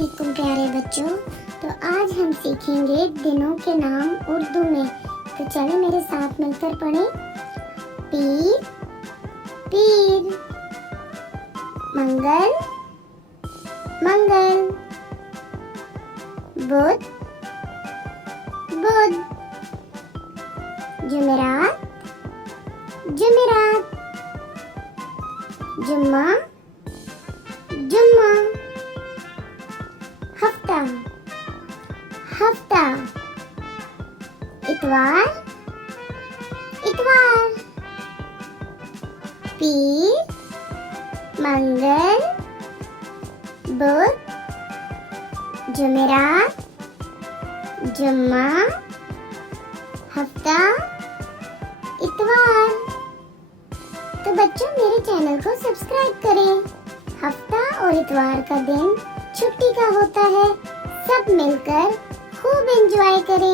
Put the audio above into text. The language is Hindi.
वालेकुम प्यारे बच्चों। तो आज हम सीखेंगे दिनों के नाम उर्दू में। तो चलो मेरे साथ मिलकर पढ़ें। पीर पीर, मंगल मंगल, बुध बुध, जुमेरात जुमेरात, जुम्मा जुम्मा, हफ्ता हफ्ता, इतवार इतवार, पीर मंगल बुध जुमेरात जुम्मा हफ्ता इतवार। तो बच्चों मेरे चैनल को सब्सक्राइब करें। हफ्ता और इतवार का दिन छुट्टी का होता है। सब मिलकर खूब एंजॉय करें।